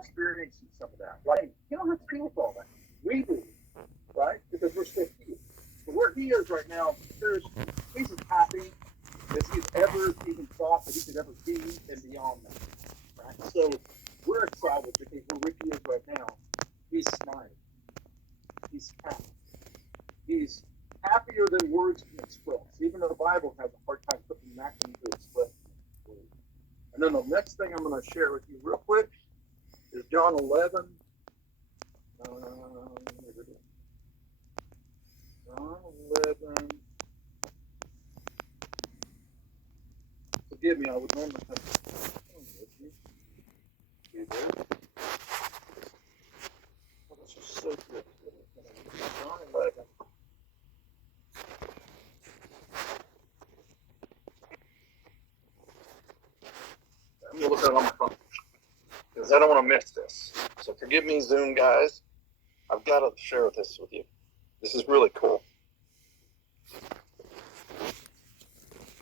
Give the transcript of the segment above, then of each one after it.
experiencing some of that. Like, you don't have to deal with all that. We do, right? Because we're still here. But where he is right now, he's as happy as he's ever even thought that he could ever be and beyond that. Right? So we're excited because where Ricky is right now, he's smiling. He's happy. He's happier than words can express, even though the Bible has a hard time putting that into express. And then the next thing I'm going to share with you real quick is John 11. John 11. Forgive me, I would normally have with me. Oh, this is so good. John 11. I'm going to look at it on my phone because I don't want to miss this. So forgive me, Zoom guys. I've got to share this with you. This is really cool.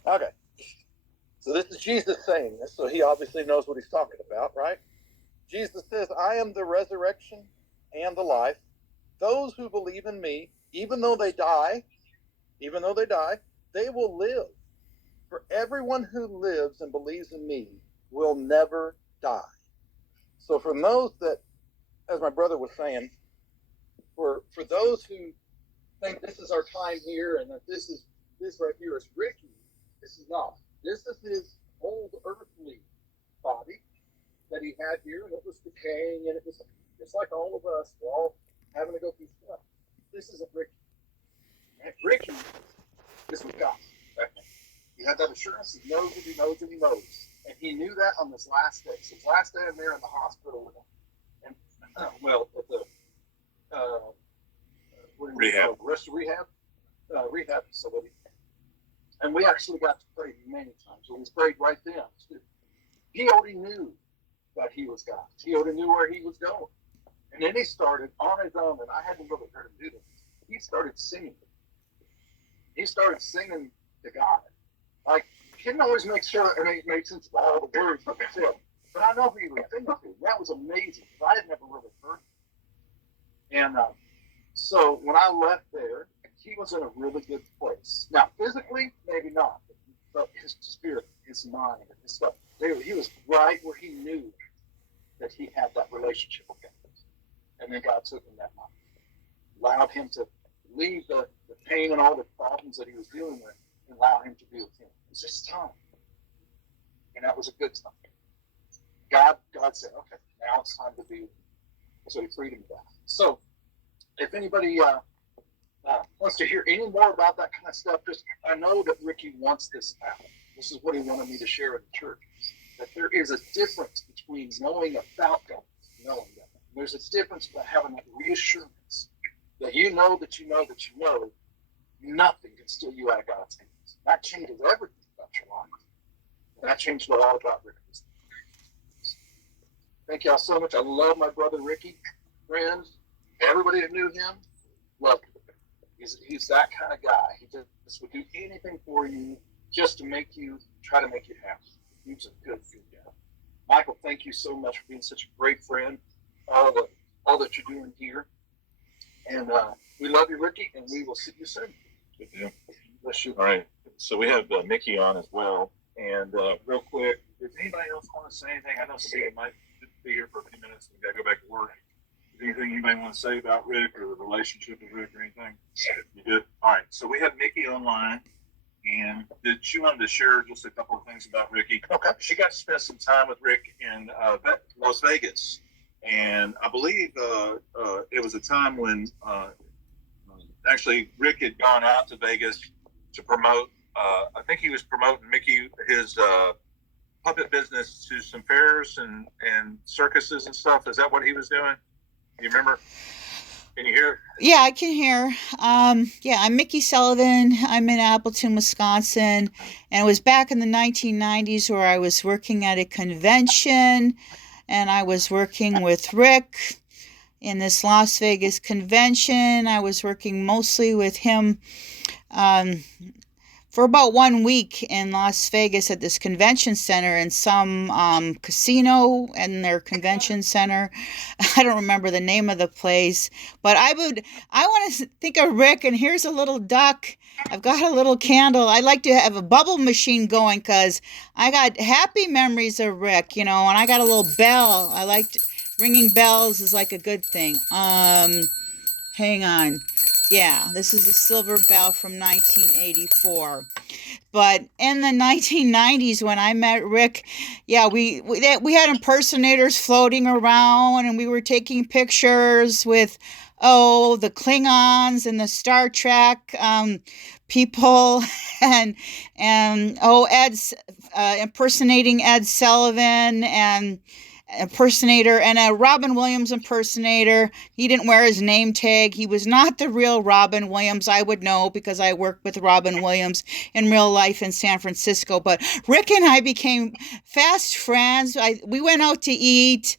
Okay. So this is Jesus saying this, so he obviously knows what he's talking about, right? Jesus says, I am the resurrection and the life. Those who believe in me, even though they die, they will live. For everyone who lives and believes in me will never die. So for those that, as my brother was saying, for those who think this is our time here and that this right here is Ricky, this is not. This is his old earthly body that he had here, and it was decaying, and it was just like all of us. We're all having to go through stuff. This isn't Ricky. And Ricky is with God. Right? He had that assurance. He knows what he knows, and he knows. And he knew that on this last day. So his last day in there in the hospital with him, and at the rehab, rehab facility. And we actually got to pray many times. It was prayed right then. He already knew that he was God. He already knew where he was going. And then he started on his own, and I hadn't really heard him do this. He started singing. He started singing to God. Like, he didn't always make sure it made sense of all the words that he said. But I know who he was singing to. That was amazing, because I had never really heard him. And so when I left there, he was in a really good place. Now, physically, maybe not, but his spirit, his mind, his stuff, he was right where he knew that he had that relationship with God. And then God took him that moment, allowed him to leave the pain and all the problems that he was dealing with, and allow him to be with him. It was just time. And that was a good time. God said, okay, now it's time to be with him. So he freed him of that. So if anybody wants to hear any more about that kind of stuff, I know that Ricky wants this out. This is what he wanted me to share in the church. That there is a difference between knowing about God and knowing God. There's a difference about having that reassurance that you know that you know that you know nothing can steal you out of God's hands. That changes everything about your life. And that changed a lot about Ricky. Thank y'all so much. I love my brother Ricky. Friends, everybody that knew him, loved him. He's that kind of guy. He just would do anything for you just to try to make you happy. He was a good guy. Michael, thank you so much for being such a great friend. All that you're doing here. And we love you, Ricky, and we will see you soon. Good deal. Bless you. All right. So we have Mickey on as well. And real quick, does anybody else want to say anything? I know Steve might be here for a few minutes. We got to go back to work. Anything anybody want to say about Rick or the relationship with Rick or anything? You good? All right. So we have Mickey online, and she wanted to share just a couple of things about Ricky. Okay. She got to spend some time with Rick in Las Vegas, and I believe it was a time when actually Rick had gone out to Vegas to promote. I think he was promoting Mickey his puppet business to some fairs and circuses and stuff. Is that what he was doing? You remember? Can you hear? Yeah, I can hear. I'm Mickey Sullivan. I'm in Appleton, Wisconsin. And it was back in the 1990s where I was working at a convention, and I was working with Rick in this Las Vegas convention. I was working mostly with him for about 1 week in Las Vegas at this convention center in some casino in their convention center. I don't remember the name of the place, but I want to think of Rick, and here's a little duck. I've got a little candle. I like to have a bubble machine going because I got happy memories of Rick, and I got a little bell. I liked ringing bells is like a good thing. Hang on. Yeah, this is a silver bell from 1984. But in the 1990s, when I met Rick, yeah, we had impersonators floating around, and we were taking pictures with, the Klingons and the Star Trek people, and Ed's impersonating Ed Sullivan and impersonator, and a Robin Williams impersonator. He didn't wear his name tag. He was not the real Robin Williams. I would know because I worked with Robin Williams in real life in San Francisco. But Rick and I became fast friends. We went out to eat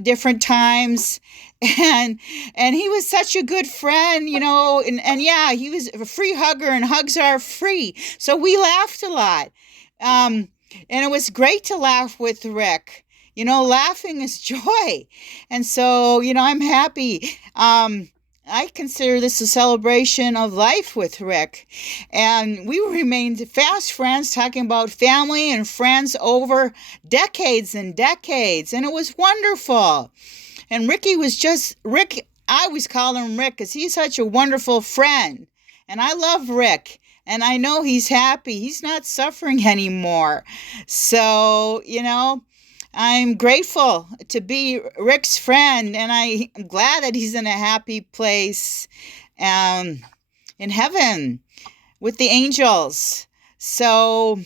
different times, and he was such a good friend, and yeah, he was a free hugger, and hugs are free. So we laughed a lot. And it was great to laugh with Rick. Laughing is joy. And so, I'm happy. I consider this a celebration of life with Rick. And we remained fast friends, talking about family and friends over decades and decades. And it was wonderful. And Rick, I always call him Rick because he's such a wonderful friend. And I love Rick. And I know he's happy. He's not suffering anymore. So, I'm grateful to be Rick's friend, and I'm glad that he's in a happy place in heaven with the angels. So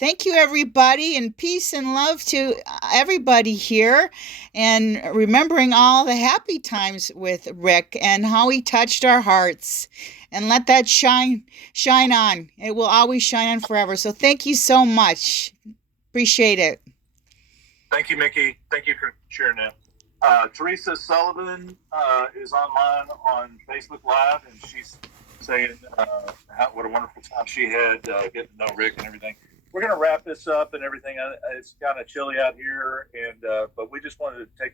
thank you, everybody, and peace and love to everybody here, and remembering all the happy times with Rick and how he touched our hearts. And let that shine on. It will always shine on forever. So thank you so much. Appreciate it. Thank you, Mickey. Thank you for sharing that. Teresa Sullivan is online on Facebook Live, and she's saying what a wonderful time she had getting to know Rick and everything. We're going to wrap this up and everything. It's kind of chilly out here, but we just wanted to take